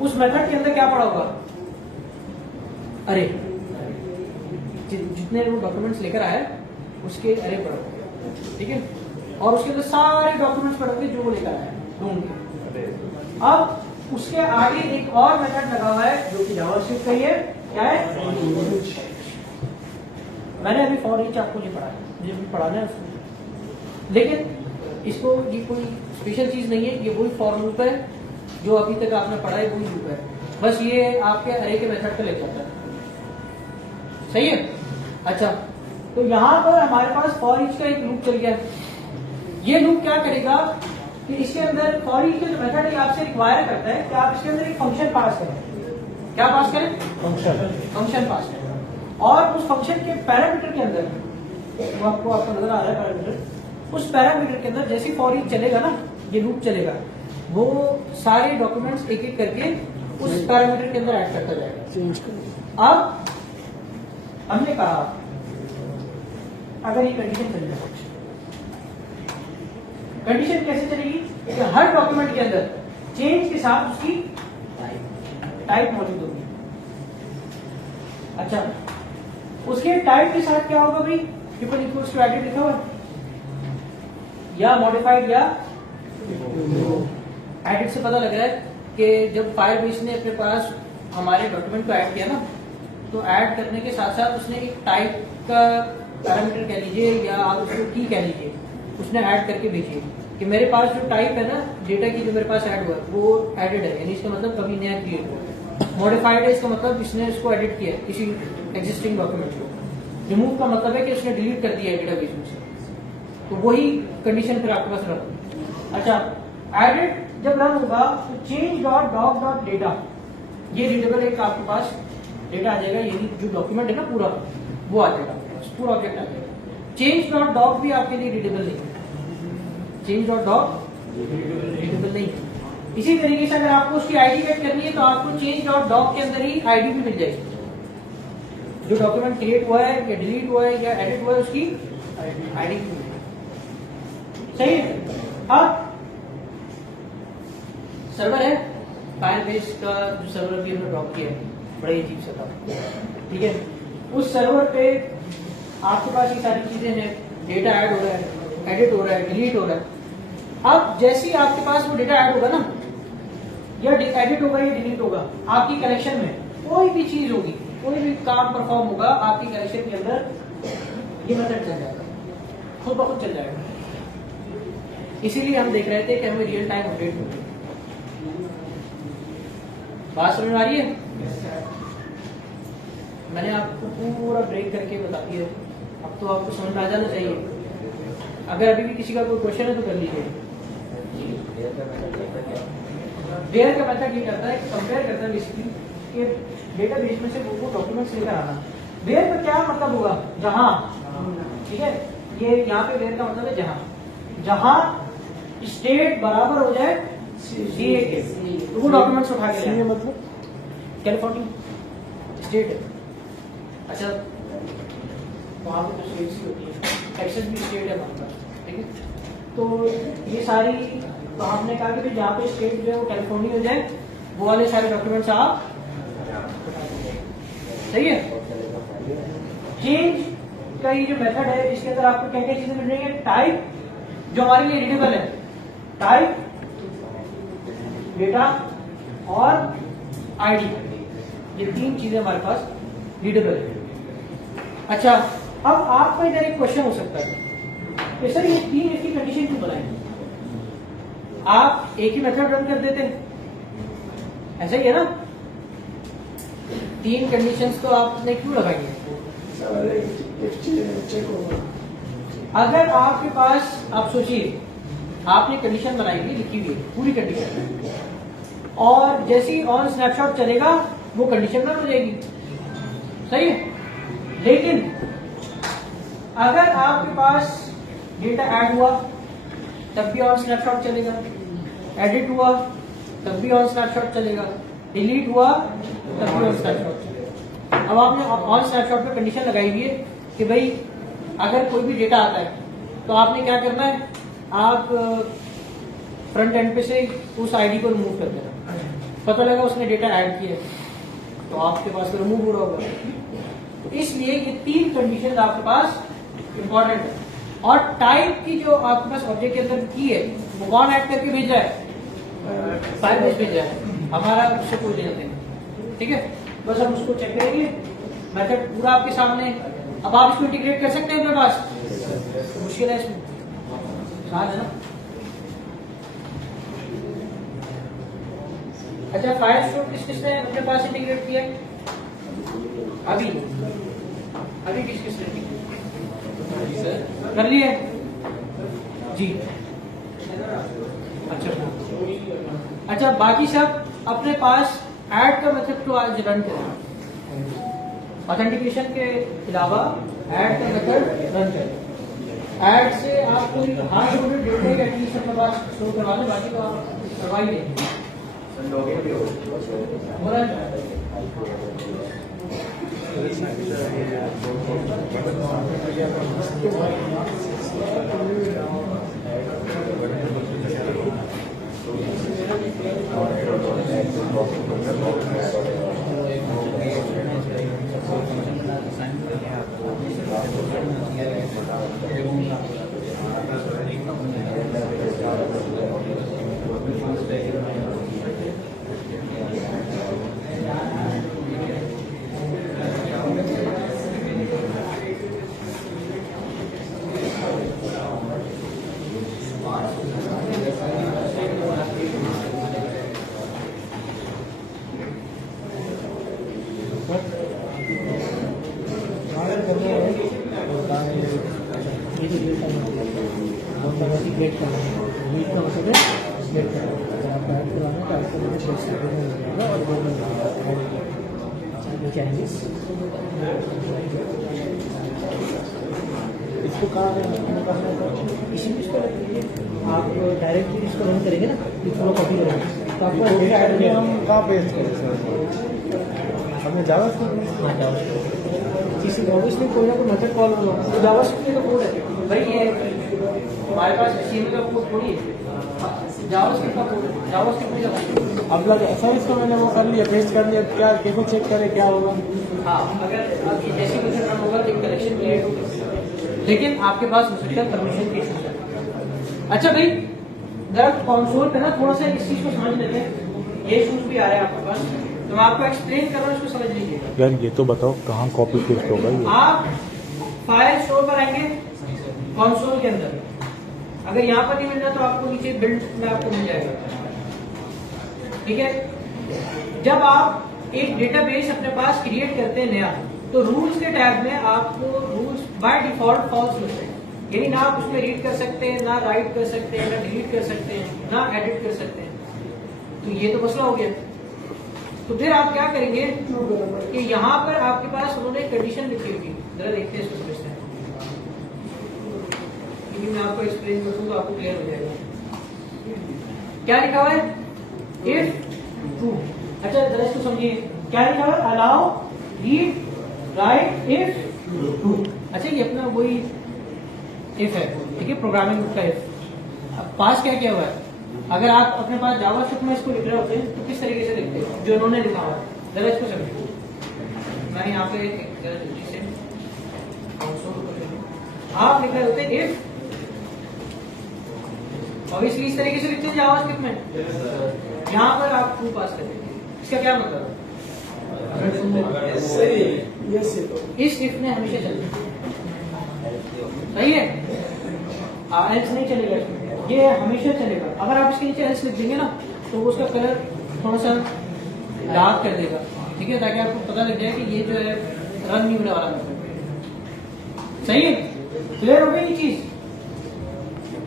उस मेथड के अंदर क्या पड़ा होगा? अरे जितने वो डॉक्यूमेंट्स लेकर आए उसके अरे पड़ा होगा, ठीक है, और उसके अंदर सारे डॉक्यूमेंट्स पड़े होंगे जो वो लेकर आए ढूंढ के। अब उसके आगे एक और मेथड लगा हुआ है जो कि जावास्क्रिप्ट का ही है। क्या है? मैंने अभी फॉर ईच आपको नहीं पढ़ा है, मुझे भी पढ़ाना है उसको, लेकिन इसको ये कोई स्पेशल चीज नहीं है, ये वही फॉर लूप है जो अभी तक आपने पढ़ा है, वही लूप है, बस ये आपके अरे के मेथड पे ले जाता है। सही है। अच्छा, तो यहाँ पर हमारे पास फॉर ईच का एक लूप चल गया। ये लूप क्या करेगा कि इसके अंदर फॉर ईच का जो मेथड है आपसे रिक्वायर करता है कि आप इसके अंदर एक फंक्शन पास करें। क्या पास करें? फंक्शन पास करें। और उस फंक्शन के पैरामीटर के अंदर, वो आपको नजर आ रहा है पैरामीटर, उस पैरामीटर के अंदर जैसे फॉर ईच चलेगा ना, ये लूप चलेगा, वो सारे डॉक्यूमेंट्स एक एक करके उस पैरामीटर के अंदर ऐड करता जाएगा। अब हमने कहा अगर ये कंडीशन चल जाए, कंडीशन कैसे चलेगी कि हर डॉक्यूमेंट के अंदर चेंज के साथ उसकी टाइप मौजूद होगी। अच्छा, उसके टाइप के साथ क्या होगा भाई? ट्रिपल इक्वल्स टू एडिट लिखा हुआ या मॉडिफाइड या एडिट से पता लग रहा है कि जब फायरबेस ने अपने पास हमारे डॉक्यूमेंट को ऐड किया ना, तो ऐड करने के साथ साथ उसने एक टाइप का पैरामीटर कह लीजिए या आप उसको की कह लीजिए, उसने ऐड करके भेजी कि मेरे पास जो टाइप है ना डेटा की जो मेरे पास ऐड हुआ वो एडेड है, यानी इसका मतलब कभी नया क्रिएट हुआ। मॉडिफाइड है इसका मतलब इसने इसको एडिट किया किसी एग्जिस्टिंग डॉक्यूमेंट को। रिमूव का मतलब है कि उसने डिलीट कर दिया है डेटाबेस में से, तो वही कंडीशन फिर आपके पास रन। अच्छा, एडिट जब रन होगा तो change dot doc dot data, ये रीडेबल एक आपके पास डेटा आ जाएगा, यानी जो डॉक्यूमेंट है ना पूरा वो आ जाएगा, पूरा ऑब्जेक्ट आ जाएगा। चेंज डॉट डॉक भी आपके लिए रीडेबल नहीं है, चेंज डॉट डॉक रीडेबल नहीं है। इसी तरीके से अगर आपको उसकी आईडी गेट करनी है तो आपको चेंज डॉट डॉक के अंदर ही आईडी भी मिल जाएगी, जो डॉक्यूमेंट क्रिएट हुआ है या डिलीट हुआ है या एडिट हुआ है उसकी आईडी भी मिल जाएगी। सही है। अब सर्वर है फायरबेस का, जो सर्वर भी हमने ड्रॉप किया है, बड़ा ही अजीब सा था, ठीक है। उस सर्वर पे आपके पास ये सारी चीजें हैं, डेटा ऐड हो रहा है, एडिट हो रहा है, डिलीट हो रहा है। अब जैसे ही आपके पास वो डेटा ऐड होगा ना, या एडिट होगा या डिलीट होगा, आपकी कनेक्शन में कोई भी चीज होगी, कोई भी काम परफॉर्म होगा, आपकी कनेक्शन के अंदर ये मेथड चल जाएगा, खुद ब खुद चल जाएगा। इसीलिए हम देख रहे थे कि हमें रियल टाइम अपडेट होगी। बात समझ में आ रही है? मैंने आपको पूरा ब्रेक करके बता दिया, अब तो आपको समझ में आ जाना चाहिए। अगर अभी भी किसी का कोई क्वेश्चन है तो कर लीजिए। वेयर का मेथड ये करता है, कंपेयर करता है बेसिकली कि डेटाबेस में से वो डॉक्यूमेंट्स लेकर आना। वेयर का क्या मतलब होगा? जहां, ठीक है, ये यहाँ पे वेयर का मतलब है जहां स्टेट बराबर हो जाए सीए के, तो वो डॉक्यूमेंट्स उठा के लाए। मतलब कैलिफोर्निया स्टेट है। अच्छा, वहां पे तो स्टेट्स ही होती है, टेक्सास भी स्टेट है वहां पर, ठीक है। तो ये सारी, तो हमने कहा कि जहाँ पे स्टेट जो है वो कैलिफोर्निया हो जाए, वो वाले सारे डॉक्यूमेंट्स आप, सही है। चेंज का ये जो मेथड है, इसके अंदर आपको क्या क्या चीजें मिल रही है? टाइप जो हमारे लिए रीडेबल है, टाइप, डेटा और आईडी, ये तीन चीजें हमारे पास रीडेबल है। अच्छा, अब आपका इधर एक क्वेश्चन हो सकता है कि सर ये तीन इसकी कंडीशन क्यों बनाई? आप एक ही मेथड रन कर देते, ऐसा ही है ना? तीन कंडीशंस तो आपने क्यों लगाई है? अगर आपके पास, आप सोचिए, आपने कंडीशन बनाई हुई, लिखी हुई है पूरी कंडीशन, और जैसे ही ऑन स्नैपशॉट चलेगा वो कंडीशन रन हो जाएगी, सही है। लेकिन अगर आपके पास डेटा ऐड हुआ तब भी ऑन स्नैपशॉट चलेगा, एडिट हुआ तब भी ऑन स्नैपशॉट चलेगा, डिलीट हुआ तब भी ऑन स्नैपशॉट चलेगा। अब आपने ऑन स्नैपशॉट पे कंडीशन लगाई हुई है कि भाई अगर कोई भी डेटा आता है तो आपने क्या करना है, आप फ्रंट एंड पे से उस आईडी को रिमूव कर देना। पता लगा उसने डेटा ऐड किया तो आपके पास तो रिमूव हो रहा होगा। तो इसलिए ये 3 कंडीशन आपके पास इंपॉर्टेंट है। और टाइप की जो आपके पास ऑब्जेक्ट के अंदर की है वो कौन ऐड करके भेजा है, फायरबेस भेजा है, हमारा उससे कोई लेना नहीं। ठीक है, बस हम उसको चेक करेंगे, मेथड पूरा आपके सामने। अब आप इसको इंटीग्रेट कर सकते हैं अपने पास, मुश्किल है इसमें, आसान है ना। अच्छा, फायर स्टोर किसने अपने पास इंटीग्रेट किया है? अभी किसने कर लिए जी? अच्छा, बाकी सब अपने पास ऐड का मेथड तो आज रन करें, ऑथेंटिकेशन के अलावा ऐड का मेथड रन करें। ऐड से आप कोई हार्ड कोडेड डेटा एटलीस्ट अपने पास शो करवा लें, बाकी तो आप करवाइए। इसको कहाँ इसी इसको आप डायरेक्टली इसको रन करेंगे ना, इसको कॉपी करेंगे तो आपको डेटा ऐड हो जाएगा। हम कहाँ पेस्ट करें सर? हमने किसी ऑब्वियसली कोई ना कोई मेथड कॉल होगा, तो जावास्क्रिप्ट का कोड है भाई, ये हमारे पास HTML का कोड थोड़ी है, जावास्क्रिप्ट का कोड है, जावास्क्रिप्ट में अब लग सर इसको मैंने वो कर लिया, पेस्ट कर लिया, क्या देखो चेक करें क्या होगा। हाँ, अगर आपकी जैसी मेथड रन होगा तो एक कलेक्शन क्रिएट होगा, लेकिन आपके पास हो सकता है परमिशन के इशू। अच्छा भाई, जरा कंसोल पे ना थोड़ा सा इस चीज को समझ लेते हैं, ये इशूज भी आ रहे हैं आपके पास, तो मैं आपको एक्सप्लेन कर रहा हूँ, इसको समझ लीजिएगा। यार ये तो बताओ कहाँ कॉपी पेस्ट होगा ये? आप फाइल स्टोर पर आएंगे कंसोल के अंदर, अगर यहाँ पर नहीं मिल रहा तो आपको नीचे बिल्ड में आपको मिल जाएगा। ठीक है, जब आप एक डेटाबेस अपने पास क्रिएट करते हैं नया, तो रूल्स के टैब में आपको रूल्स बाय डिफॉल्ट फॉल्स मिलते हैं, यानी ना आप उसमें रीड कर सकते हैं, ना राइट कर सकते हैं, ना डिलीट कर सकते हैं, ना एडिट कर सकते हैं। तो ये तो मसला हो गया। तो फिर आप क्या करेंगे कि यहाँ पर आपके पास उन्होंने कंडीशन लिखी होगी, जरा देखते हैं इसको समझते हैं, क्योंकि मैं आपको एक्सप्लेन कर दूं तो आपको क्लियर हो जाएगा। क्या लिखा हुआ है? If true. अच्छा, जरा इसको समझिए, क्या लिखा हुआ है? Allow read write if true. अच्छा, ये अपना वही इफ है, ठीक है, प्रोग्रामिंग का इफ। अब पास क्या किया हुआ है? अगर आप अपने पास जावास्क्रिप्ट में इसको लिख रहे होते हैं तो किस तरीके से लिखते हैं, जो उन्होंने लिखा हुआ है, जरा इसको समझिए। मैं यहाँ पे जरा जल्दी से आप लिख रहे होते हैं इफ, ऑब्वियसली इस तरीके से लिखते हैं जावास्क्रिप्ट में, यहाँ पर आप ट्रू पास करते हैं। इसका क्या मतलब है? इस इफ में हमेशा चलता है, सही है, एल्स नहीं चलेगा, ये हमेशा चलेगा। अगर आप इसके नीचे एल्स लिख देंगे ना तो उसका कलर थोड़ा सा डार्क कर देगा, ठीक है, ताकि आपको पता लग जाए कि ये जो है रन नहीं होने वाला मेथड। सही है, क्लियर हो गई ये चीज?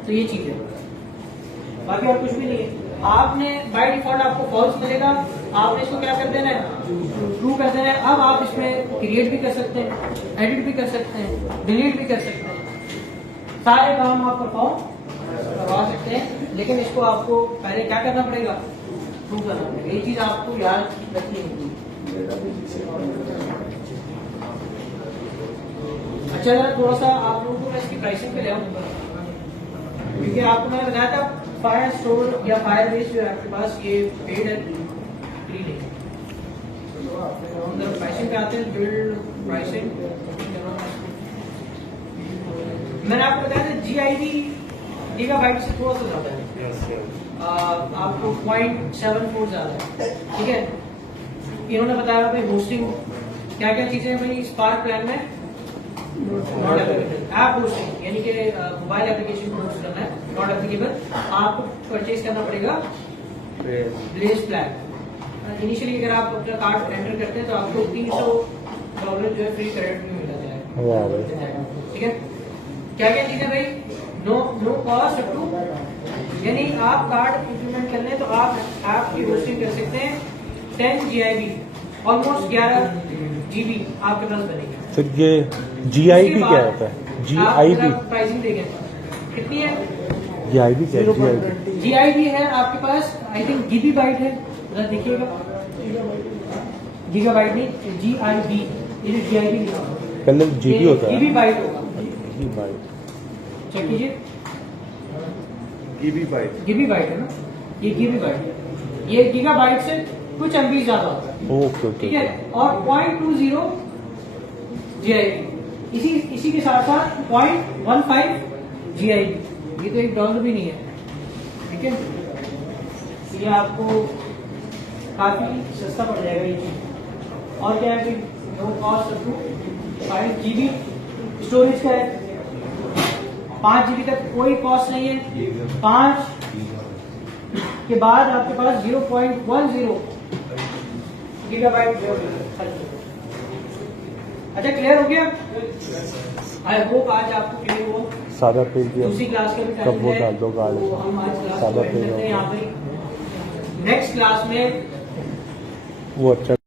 तो ये चीज है, बाकी और कुछ भी नहीं है। आपने बाय डिफॉल्ट आपको फॉल्स मिलेगा आपने इसको क्या कर देना है, ट्रू कर देना है। अब आप इसमें क्रिएट भी कर सकते हैं, एडिट भी कर सकते हैं, डिलीट भी कर सकते हैं, सारे काम आप परफॉर्म करवा सकते हैं। लेकिन इसको आपको पहले क्या करना पड़ेगा, ट्रू करना पड़ेगा। ये चीज आपको याद रखनी है। अच्छा जरा थोड़ा सा आप लोगों को मैं इसकी प्राइसिंग पे ले आऊंगा, क्योंकि आपको मैंने बताया था फायर स्टोर या फायर बेस जो है आपके पास ये पेड है, फ्री नहीं। प्राइसिंग पे आते हैं, बिल्ड प्राइसिंग। मैंने आपको बताया था GIB गीगाबाइट से थोड़ा सा ज्यादा है, आपको 0.74 ज्यादा है, ठीक है। इन्होंने बताया भाई होस्टिंग क्या क्या चीजें हैं भाई स्पार्क प्लान में, नॉट एप्लीकेबल ऐप होस्टिंग, यानी कि मोबाइल एप्लीकेशन को होस्ट करना है, नॉट एप्लीकेबल। आपको परचेज करना पड़ेगा ब्लेज प्लान। इनिशियली अगर आप अपना कार्ड एंटर करते हैं तो आपको $300 जो है फ्री क्रेडिट में मिल जाता है, ठीक है। क्या क्या चीजें भाई, नो कॉस्ट अप टू, यानी आप कार्ड इंप्लीमेंट कर लें तो आप ऐप की होस्टिंग कर सकते हैं 10 GIB, ऑलमोस्ट 11 GB आपके पास बनेगा। तो ये GIB क्या होता है? GIB प्राइसिंग देखें कितनी है, GIB क्या है? GIB है आपके पास, आई थिंक GB बाइट है, जरा देखिएगा, गीगाबाइट नहीं, GIB, ये जो GIB लिखा हुआ है पहले GB होता है, GB बाइट होगा, GB चेक कीजिए, GB बाइट GB बाइट है ना, ये GB बाइट है, ये गीगाबाइट से कुछ MB ज्यादा होता है, ओके ठीक है। और 0.20 GIB, इसी के साथ साथ 0.15 GIB, ये तो $1 भी नहीं है, ठीक है। ये आपको काफी सस्ता पड़ जाएगा ये चीज। और क्या है, no cost up to 5 GB storage का है, 5 GB तक कोई कॉस्ट नहीं है। 5 के बाद आपके पास 0.10 गीगाबाइट। अच्छा क्लियर हो गया, आई होप आज आपको क्लियर हो। सादा पेज दिया, दूसरी क्लास का भी कब टाइम वो है, डाल दो गाल तो हम आज क्लास सादा को पेज करते हैं यहाँ पे। नेक्स्ट क्लास में वो अच्छा